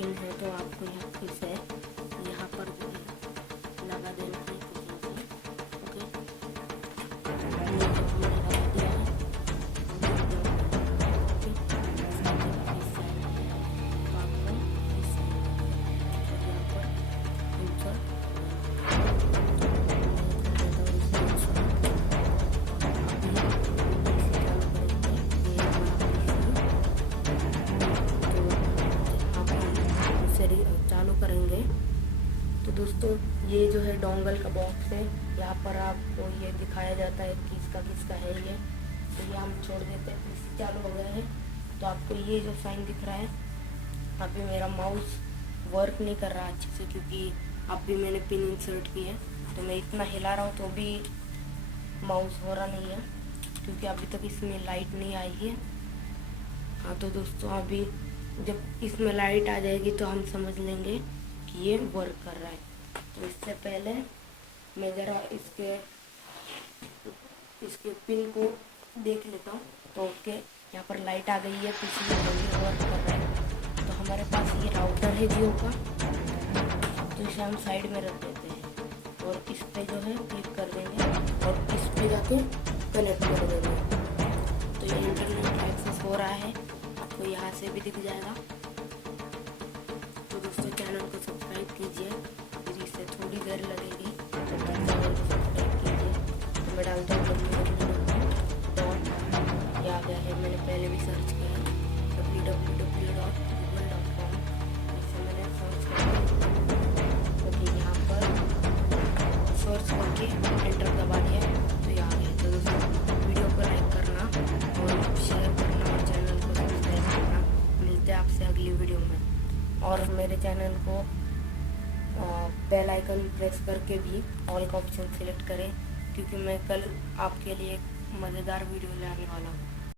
Pin है तो आपको यहाँ फिर से यहाँ पर जो है लगा देना है कुछ ऐसे। ओके, ये जो हमने लगा दिया है चालू करेंगे। तो दोस्तों ये जो है डोंगल का बॉक्स है, यहाँ पर आपको ये दिखाया जाता है किसका किसका है ये। तो ये हम छोड़ देते हैं, फिर चालू हो गया है। तो आपको ये जो साइन दिख रहा है, अभी मेरा माउस वर्क नहीं कर रहा अच्छे से क्योंकि अभी मैंने पिन इंसर्ट की है। तो मैं इतना हिला रहा हूँ तो भी माउस हो रहा नहीं है क्योंकि अभी तक इसमें लाइट नहीं आई है। हाँ तो दोस्तों अभी जब इसमें लाइट आ जाएगी तो हम समझ लेंगे कि ये वर्क कर रहा है। तो इससे पहले मैं ज़रा इसके पिन को देख लेता हूँ। तो ओके, यहाँ पर लाइट आ गई है, पीसी वर्क कर रहा है। तो हमारे पास ये राउटर है जियो का, तो इसे हम साइड में रख देते हैं और इस पे जो है क्लिक कर देंगे और इस पे जाके कनेक्ट कर देंगे। तो ये इंटरनेट एक्सेस हो रहा है, आपको यहाँ से भी दिख जाएगा। तो दोस्तों चैनल को सब्सक्राइब कीजिए, फिर इससे थोड़ी देर लगेगी तो चैनल को सब्सक्राइब कीजिए। तो मैं डालता हूँ डॉट, ये आ गया है, मैंने पहले भी सर्च किया है www.google.com, इससे मैंने सर्च किया। ओके, यहाँ पर सर्च करके एंटर दबा दिया तो ये आ गया। तो दोस्तों वीडियो को लाइक करना और शेयर करना और चैनल को सब्सक्राइब करना। मिलते हैं आपसे अगली वीडियो में। और मेरे चैनल को बेल आइकन प्रेस करके भी ऑल का ऑप्शन सिलेक्ट करें क्योंकि मैं कल आपके लिए एक मज़ेदार वीडियो लाने वाला हूँ।